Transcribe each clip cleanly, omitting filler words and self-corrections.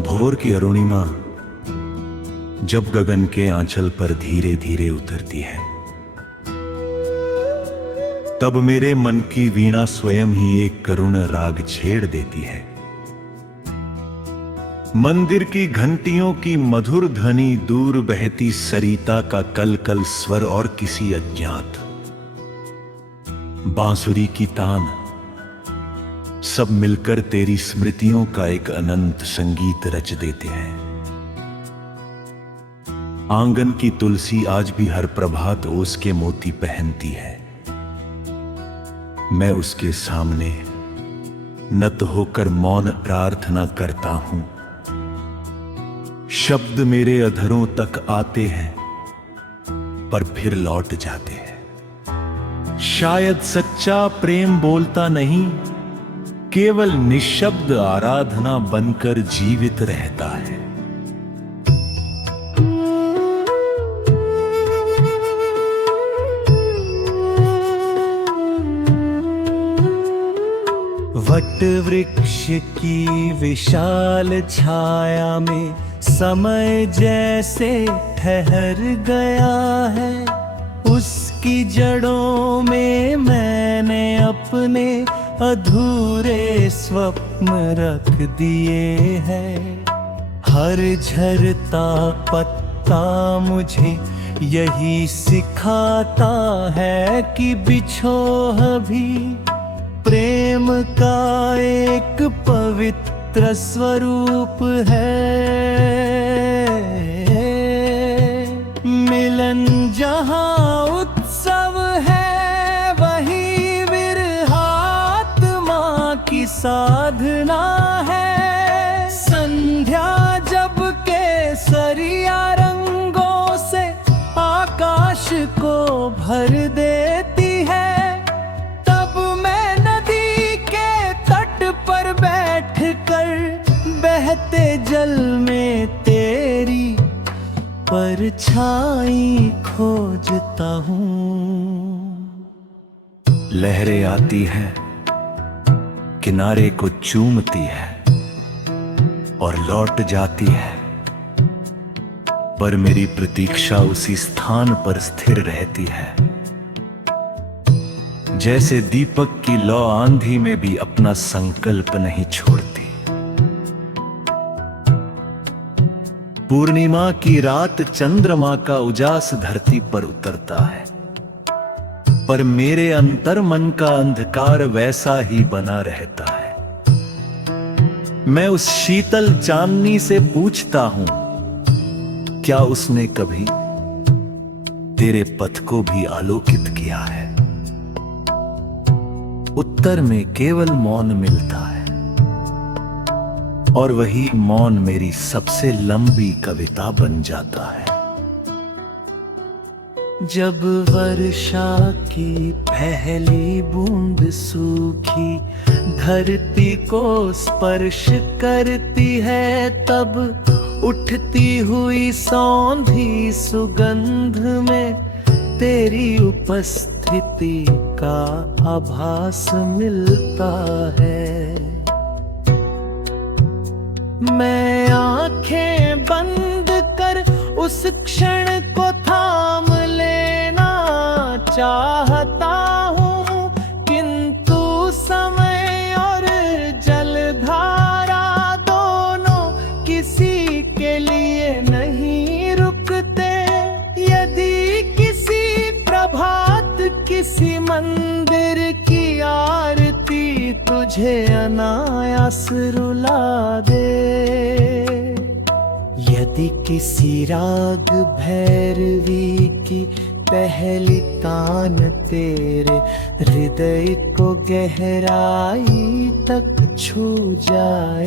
भोर की अरुणिमा जब गगन के आंचल पर धीरे धीरे उतरती है, तब मेरे मन की वीणा स्वयं ही एक करुण राग छेड़ देती है। मंदिर की घंटियों की मधुर ध्वनि, दूर बहती सरिता का कल कल स्वर और किसी अज्ञात बांसुरी की तान, सब मिलकर तेरी स्मृतियों का एक अनंत संगीत रच देते हैं। आंगन की तुलसी आज भी हर प्रभात ओस के मोती पहनती है। मैं उसके सामने नत होकर मौन प्रार्थना करता हूं। शब्द मेरे अधरों तक आते हैं पर फिर लौट जाते हैं। शायद सच्चा प्रेम बोलता नहीं, केवल निशब्द आराधना बनकर जीवित रहता है। वट वृक्ष की विशाल छाया में समय जैसे ठहर गया है। उसकी जड़ों में मैंने अपने अधूरे स्वप्न रख दिए हैं। हर झरता पत्ता मुझे यही सिखाता है कि बिछोह भी प्रेम का एक पवित्र स्वरूप है। मिलन जहां उत्सव है, वही विरहात्मा की साधना है। संध्या जब केसरिया रंगों से आकाश को भर देती है, बहते जल में तेरी परछाई खोजता हूँ। लहरें आती हैं, किनारे को चूमती है और लौट जाती है, पर मेरी प्रतीक्षा उसी स्थान पर स्थिर रहती है। जैसे दीपक की लौ आंधी में भी अपना संकल्प नहीं छोड़ती। पूर्णिमा की रात चंद्रमा का उजास धरती पर उतरता है, पर मेरे अंतर मन का अंधकार वैसा ही बना रहता है। मैं उस शीतल चांदनी से पूछता हूं, क्या उसने कभी तेरे पथ को भी आलोकित किया है? उत्तर में केवल मौन मिलता है, और वही मौन मेरी सबसे लंबी कविता बन जाता है। जब वर्षा की पहली बूंद सूखी धरती को स्पर्श करती है, तब उठती हुई सौंधी सुगंध में तेरी उपस्थिति का आभास मिलता है। मैं आंखें बंद कर उस क्षण को थाम लेना चाहता हूँ, किंतु समय और जलधारा दोनों किसी के लिए नहीं रुकते। यदि किसी प्रभात किसी मंदिर की आरती तुझे अनायास रुला दे, यदि किसी राग भैरवी की पहली तान तेरे हृदय को गहराई तक छू जाए,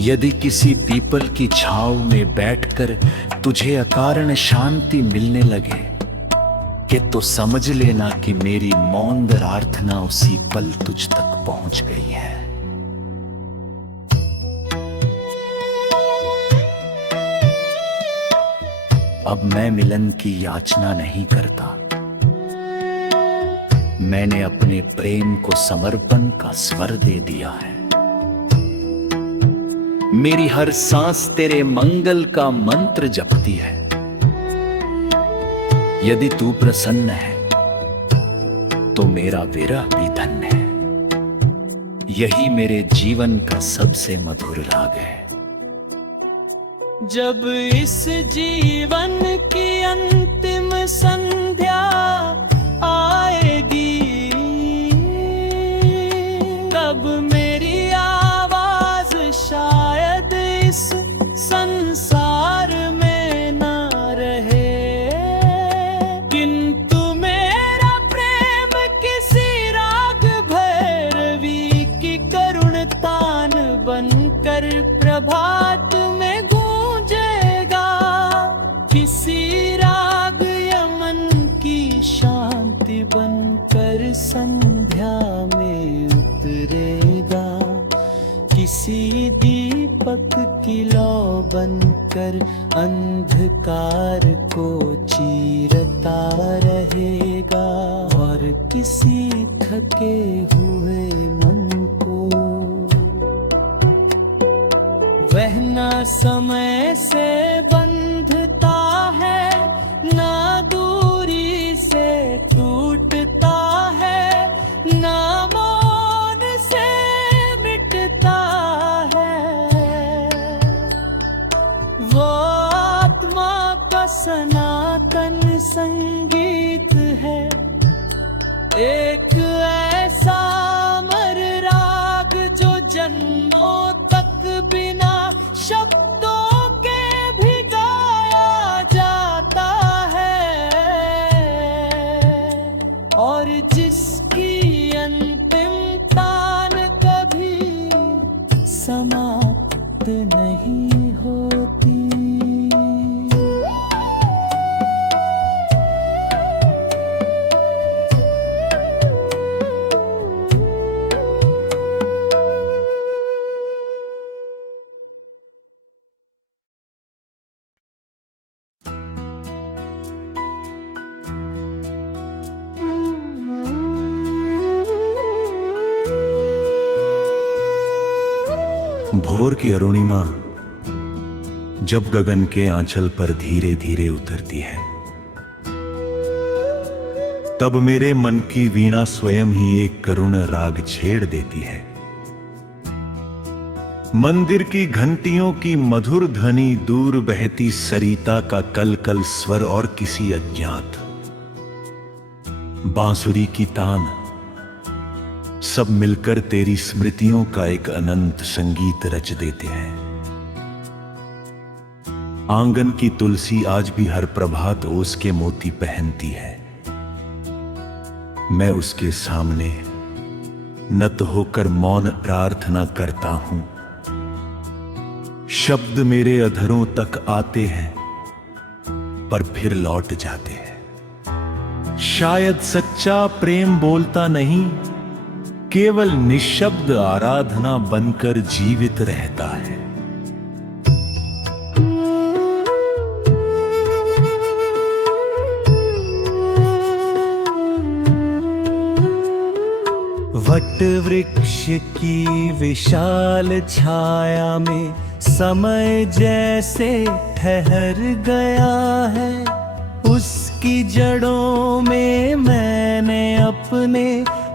यदि किसी पीपल की छांव में बैठकर तुझे अकारण शांति मिलने लगे, कि तो समझ लेना कि मेरी मौन प्रार्थना उसी पल तुझ तक पहुंच गई है। अब मैं मिलन की याचना नहीं करता, मैंने अपने प्रेम को समर्पण का स्वर दे दिया है। मेरी हर सांस तेरे मंगल का मंत्र जपती है। यदि तू प्रसन्न है तो मेरा विरह भी धन्य है। यही मेरे जीवन का सबसे मधुर राग है। जब इस जीवन की अंतिम संध्या आएगी, तब मेरी आवाज शायद इस संसार में ना रहे, किंतु मेरा प्रेम किसी राग भैरवी की करुण तान बनकर प्रभात में गूंजेगा। किसी राग यमन की शांति बनकर संध्या में उतरेगा। किसी दीपक की लौ बनकर अंधकार को चीरता रहेगा, और किसी थके हुए मन को वह ना समय से बंधता है, ना दूरी से टूटता है, ना मौन से मिटता है। वो आत्मा का सनातन संगीत है, एक ऐसा अमर राग जो जन्मों तक बिना शब्दों के भी गाया जाता है, और जिसकी अंतिम तान कभी समाप्त नहीं होती। भोर की अरुणिमा जब गगन के आंचल पर धीरे धीरे उतरती है, तब मेरे मन की वीणा स्वयं ही एक करुण राग छेड़ देती है। मंदिर की घंटियों की मधुर ध्वनि, दूर बहती सरिता का कल कल स्वर और किसी अज्ञात बांसुरी की तान, सब मिलकर तेरी स्मृतियों का एक अनंत संगीत रच देते हैं। आंगन की तुलसी आज भी हर प्रभात ओस के मोती पहनती है। मैं उसके सामने नत होकर मौन प्रार्थना करता हूं। शब्द मेरे अधरों तक आते हैं पर फिर लौट जाते हैं। शायद सच्चा प्रेम बोलता नहीं, केवल निशब्द आराधना बनकर जीवित रहता है। वट वृक्ष की विशाल छाया में समय जैसे ठहर गया है। उसकी जड़ों में मैंने अपने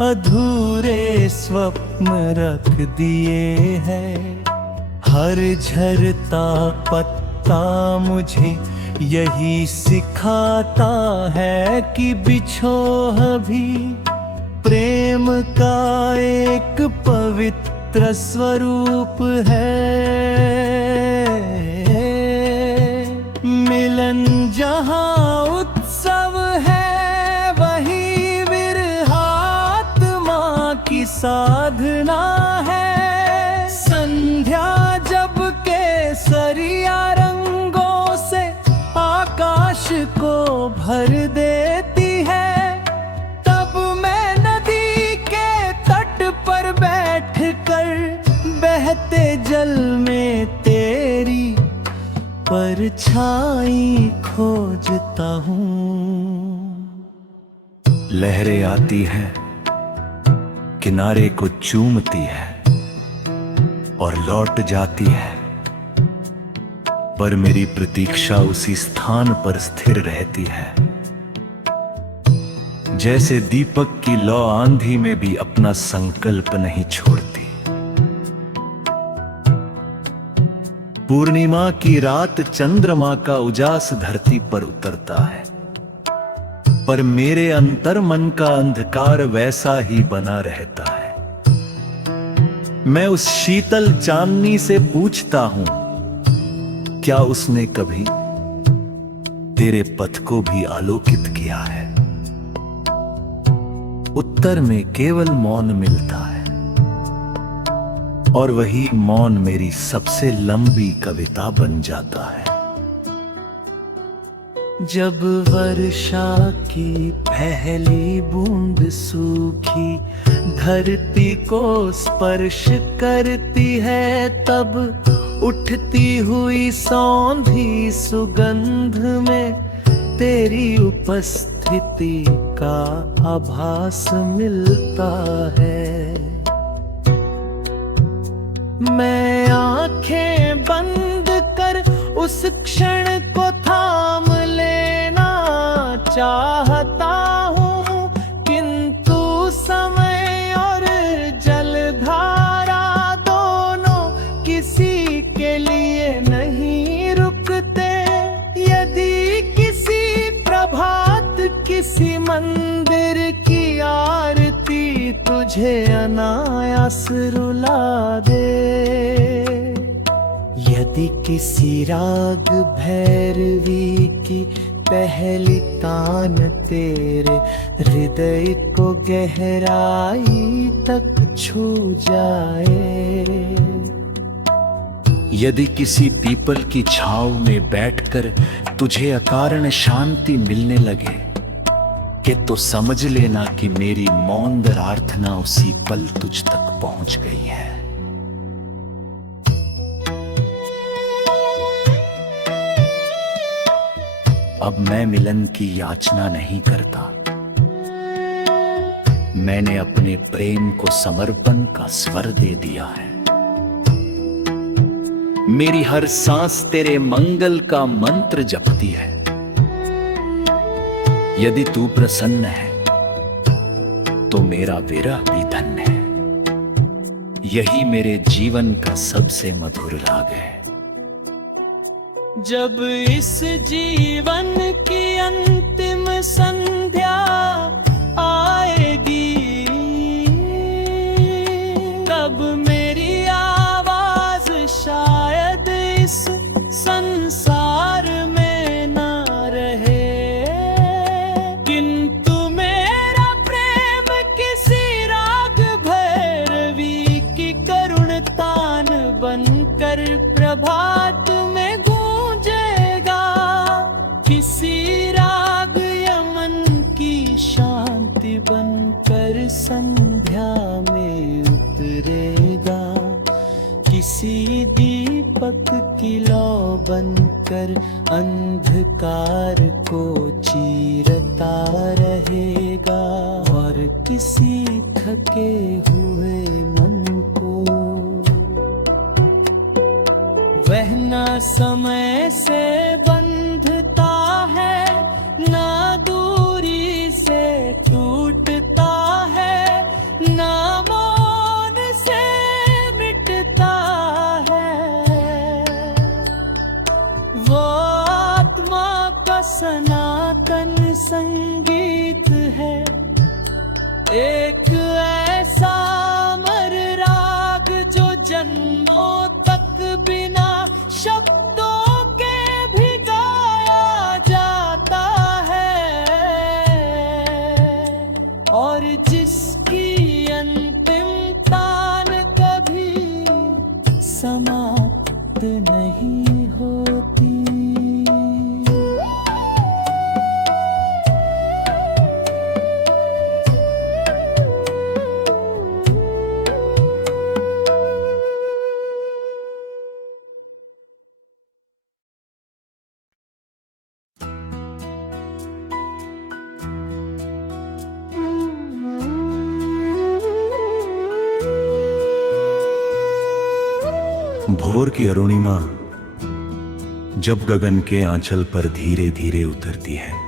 अधूरे स्वप्न रख दिए हैं। हर झरता पत्ता मुझे यही सिखाता है कि बिछोह भी प्रेम का एक पवित्र स्वरूप है। मिलन जहां उत्सव है, वही विरहात्मा की साधना है। संध्या जब केसरिया रंगों से आकाश को भर देती है, तब मैं नदी के तट पर बैठकर बहते जल में तेरी परछाई खोजता हूँ। लहरें आती हैं, किनारे को चूमती है और लौट जाती है। पर मेरी प्रतीक्षा उसी स्थान पर स्थिर रहती है, जैसे दीपक की लौ आंधी में भी अपना संकल्प नहीं छोड़ती। पूर्णिमा की रात चंद्रमा का उजास धरती पर उतरता है, पर मेरे अंतर मन का अंधकार वैसा ही बना रहता है। मैं उस शीतल चांदनी से पूछता हूं, क्या उसने कभी तेरे पथ को भी आलोकित किया है? उत्तर में केवल मौन मिलता है, और वही मौन मेरी सबसे लंबी कविता बन जाता है। जब वर्षा की पहली बूंद सूखी धरती को स्पर्श करती है, तब उठती हुई सौंधी सुगंध में तेरी उपस्थिति का आभास मिलता है। मैं आंखें बंद कर उस क्षण को थाम लेना चाहता हूँ, किंतु समय और जलधारा दोनों किसी के लिए नहीं रुकते। यदि किसी प्रभात किसी मंदिर की आरती तुझे अनायास रुला दे, यदि किसी राग भैरवी की पहली तान तेरे हृदय को गहराई तक छू जाए, यदि किसी पीपल की छांव में बैठकर तुझे अकारण शांति मिलने लगे, कि तो समझ लेना कि मेरी मौन प्रार्थना उसी पल तुझ तक पहुंच गई है। अब मैं मिलन की याचना नहीं करता, मैंने अपने प्रेम को समर्पण का स्वर दे दिया है। मेरी हर सांस तेरे मंगल का मंत्र जपती है। यदि तू प्रसन्न है तो मेरा विरह भी धन्य है। यही मेरे जीवन का सबसे मधुर राग है। जब इस जीवन की अंतिम संध्या आएगी, तब मेरी आवाज शायद इस संसार में ना रहे, किंतु मेरा प्रेम किसी राग भैरवी की करुण तान बनकर प्रभात में गूंजेगा। किसी राग यमन की शांति बनकर संध्या में उतरेगा। किसी दीपक की लौ बनकर अंधकार को चीरता रहेगा, और किसी थके हुए मन को वह ना समय से बंधता है, ना दूरी से टूटता है, ना मौन से मिटता है। वो आत्मा का सनातन संगीत है, एक ऐसा अमर राग जो जन्मों तक बिना शब्दों के भी गाया जाता है, और जिसकी अंतिम तान कभी समाप्त नहीं होती। भोर की अरुणिमा जब गगन के आंचल पर धीरे धीरे उतरती है।